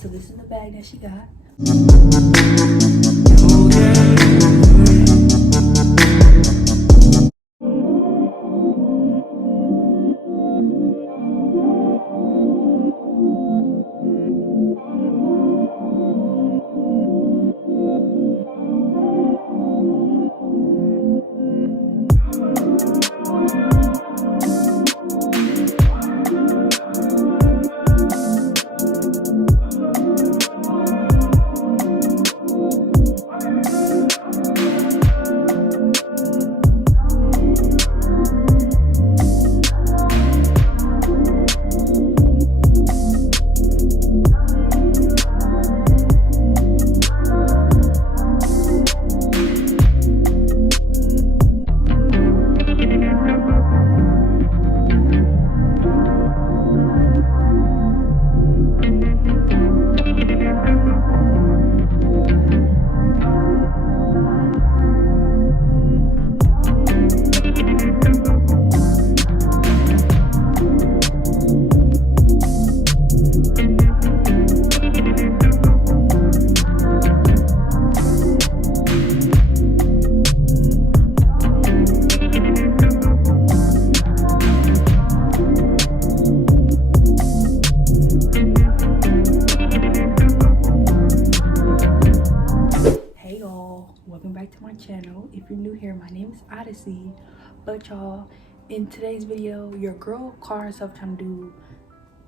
So this is the bag that she got. Welcome back to my channel. If you're new here, my name is Odyssey. But y'all, in today's video, your girl called herself trying to do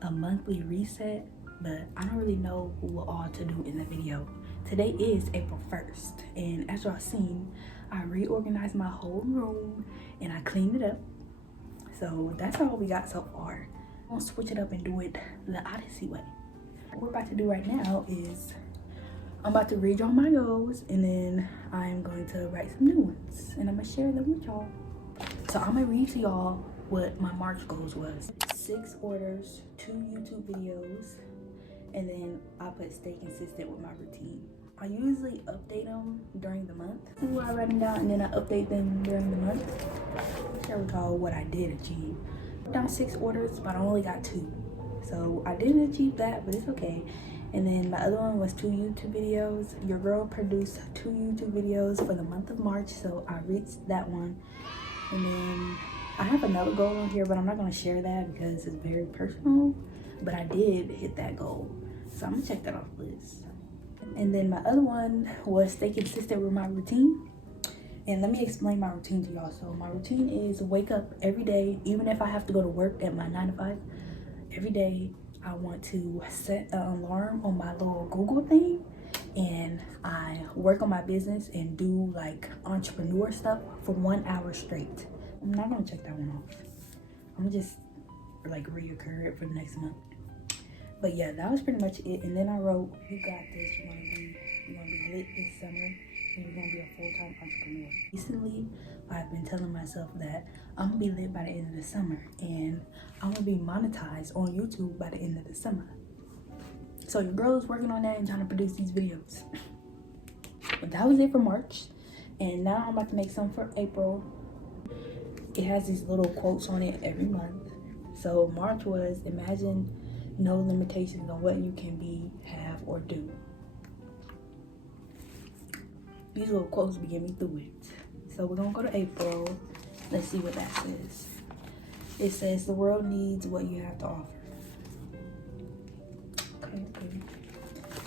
a monthly reset, but I don't really know what all to do in the video. Today is April 1st, and as y'all seen, I reorganized my whole room and I cleaned it up. So that's all we got so far. I'm gonna switch it up and do it the Odyssey way. What we're about to do right now is I'm about to read y'all my goals, and then I'm going to write some new ones, and I'm gonna share them with y'all. So I'm gonna read to y'all what my March goals was. 6 orders, 2 YouTube videos, and then I put stay consistent with my routine. I usually update them during the month. This is what I write them down, and then I update them during the month. I'll share with y'all what I did achieve. I wrote down 6 orders, but I only got 2. So I didn't achieve that, but it's okay. And then my other one was 2 YouTube videos. Your girl produced 2 YouTube videos for the month of March, so I reached that one. And then I have another goal on here, but I'm not gonna share that because it's very personal, but I did hit that goal. So I'm gonna check that off the list. And then my other one was stay consistent with my routine. And let me explain my routine to y'all. So my routine is wake up every day, even if I have to go to work at my 9 to 5, every day. I want to set an alarm on my little Google thing, and I work on my business and do like entrepreneur stuff for 1 hour straight. I'm not gonna check that one off. I'm gonna just like reoccur it for the next month. But yeah, that was pretty much it. And then I wrote, you got this, you're gonna be lit this summer, and you're gonna be a full-time entrepreneur. Recently, I've been telling myself that I'm gonna be lit by the end of the summer, and I'm gonna be monetized on YouTube by the end of the summer. So your girl is working on that and trying to produce these videos. But that was it for March, and now I'm about to make some for April. It has these little quotes on it every month. So March was, imagine no limitations on what you can be, have, or do. These little quotes be getting me through it. So we're gonna go to April. Let's see what that says. It says the world needs what you have to offer. Okay.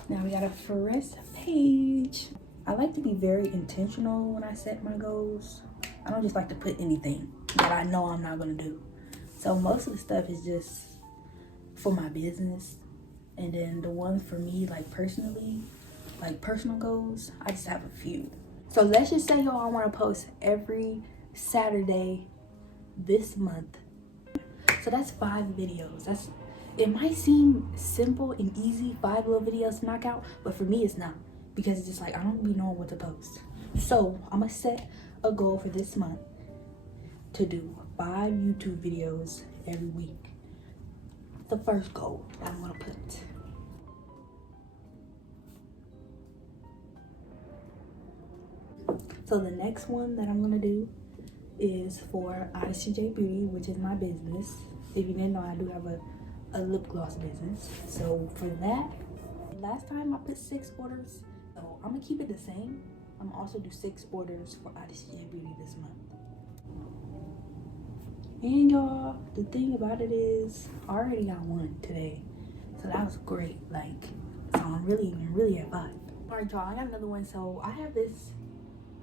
Now we got a first page. I like to be very intentional when I set my goals. I don't just like to put anything that I know I'm not gonna do. So most of the stuff is just for my business. And then the one for me, like personally, like personal goals, I just have a few. So let's just say y'all, I want to post every Saturday this month. So that's 5 videos. It might seem simple and easy, 5 little videos to knock out, but for me it's not, because it's just like I don't be knowing what to post. So I'm gonna set a goal for this month to do 5 YouTube videos every week. The first goal that I'm gonna put. So the next one that I'm gonna do is for Odessyj Beauty, which is my business. If you didn't know, I do have a lip gloss business. So for that, last time I put 6 orders, so I'm gonna keep it the same. I'm gonna also do 6 orders for Odyssey Beauty this month. And y'all, the thing about it is, I already got one today, so that was great. Like, so I'm really at 5. All right, y'all, I got another one. So I have this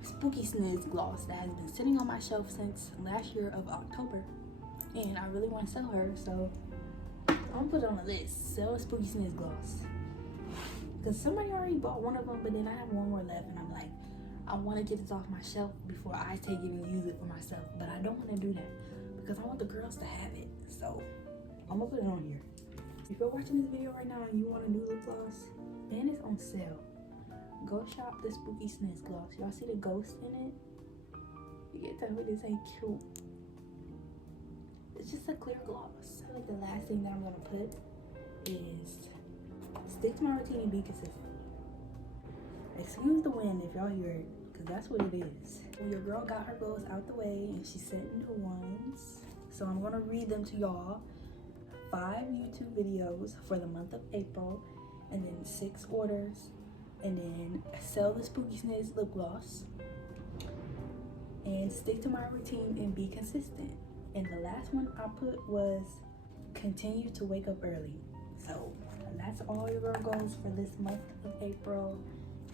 Spooky Sniz gloss that has been sitting on my shelf since last year of October, and I really want to sell her, so I'm gonna put it on the list. Sell Spooky Sniz gloss, because somebody already bought one of them, but then I have one more left, and I'm like, I want to get this off my shelf before I take it and use it for myself, but I don't want to do that because I want the girls to have it. So I'm gonna put it on here. If you're watching this video right now and you want a new lip gloss and it's on sale, go shop the Spooky Sniz gloss. Y'all see the ghost in it? You can tell me this ain't cute. It's just a clear gloss. I think the last thing that I'm gonna put is stick to my routine and be consistent. Excuse the wind if y'all hear it, because that's what it is. Well, your girl got her goals out the way and she sent new ones. So I'm gonna read them to y'all. 5 YouTube videos for the month of April, and then 6 orders, and then sell the Spooky Sniz lip gloss, and stick to my routine and be consistent. And the last one I put was continue to wake up early. So that's all your girl goals for this month of April,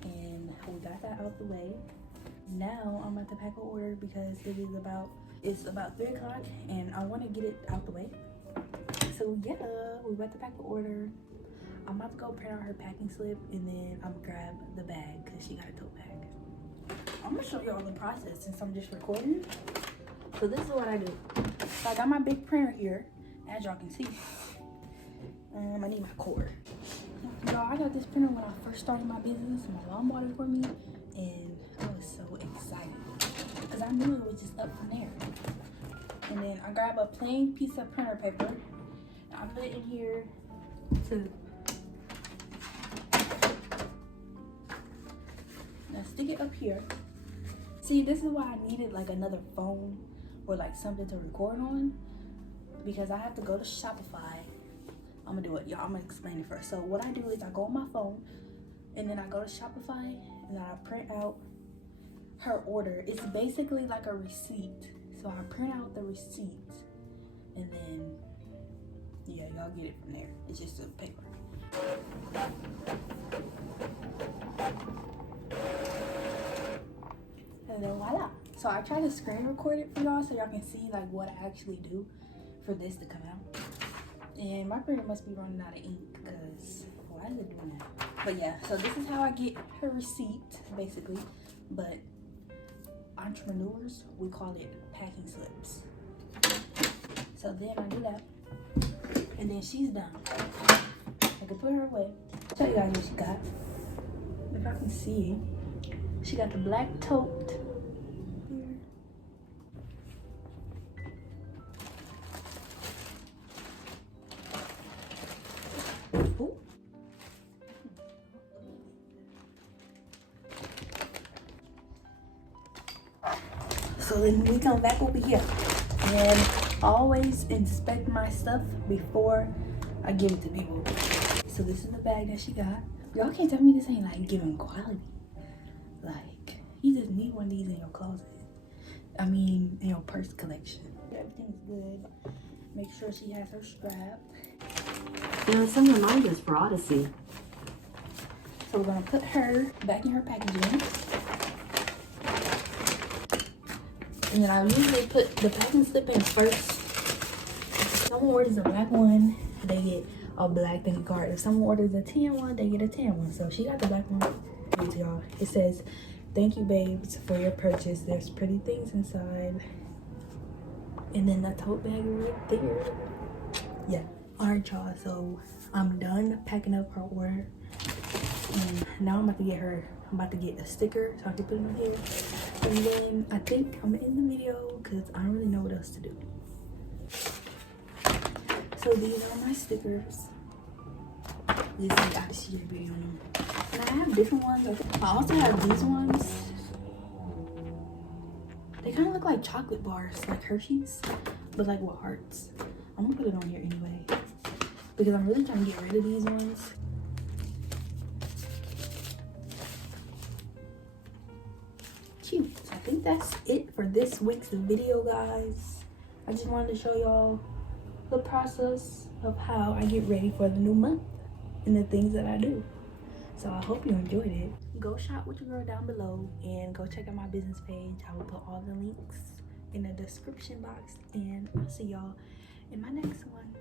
and we got that out the way. Now I'm about to pack an order because it's about 3 o'clock and I want to get it out the way. So yeah, we about to pack the order. I'm about to go print out her packing slip, and then I'm gonna grab the bag because she got a tote bag. I'm gonna show y'all the process since I'm just recording. So this is what I do. So I got my big printer here, as y'all can see. I need my cord. Y'all, I got this printer when I first started my business. My mom bought it for me, and I was so excited because I knew it was just up from there. And then I grab a plain piece of printer paper. I put it in here to now stick it up here. See, this is why I needed like another phone or like something to record on, because I have to go to Shopify. I'm gonna do it, y'all. I'm gonna explain it first. So what I do is I go on my phone, and then I go to Shopify, and then I print out her order. It's basically like a receipt. So I print out the receipt, and then yeah, y'all get it from there. It's just a paper. And then voila. So I try to screen record it for y'all so y'all can see like what I actually do for this to come out. And my printer must be running out of ink because why is it doing that? But yeah, so this is how I get her receipt basically. But entrepreneurs, we call it packing slips. So then I do that, and then she's done. I can put her away. Show you guys what she got. If I can see it, she got the black tote here. Ooh. So then we come back over here, and always inspect my stuff before I give it to people. So this is the bag that she got. Y'all can't tell me this ain't like giving quality. Like, you just need one of these in your closet. I mean, in your purse collection. Everything's good. Make sure she has her strap. And some reminders for Odyssey. So we're gonna put her back in her packaging. And then I usually put the packing slip in first. If someone orders a black one, they get a black thank you card. If someone orders a tan one, they get a tan one. So she got the black one. Y'all, it says, "Thank you, babes, for your purchase. There's pretty things inside." And then the tote bag right there. Yeah. Alright, y'all. So I'm done packing up her order. And now I'm about to get a sticker so I can put it on here. And then I think I'm gonna end the video because I don't really know what else to do. So these are my stickers. This is Odyssey Beauty on them. And I have different ones. I also have these ones. They kind of look like chocolate bars, like Hershey's, but like with hearts. I'm gonna put it on here anyway because I'm really trying to get rid of these ones. cute. So I think that's it for this week's video, guys. I just wanted to show y'all the process of how I get ready for the new month and the things that I do. So I hope you enjoyed it. Go shop with your girl down below and go check out my business page. I will put all the links in the description box, and I'll see y'all in my next one.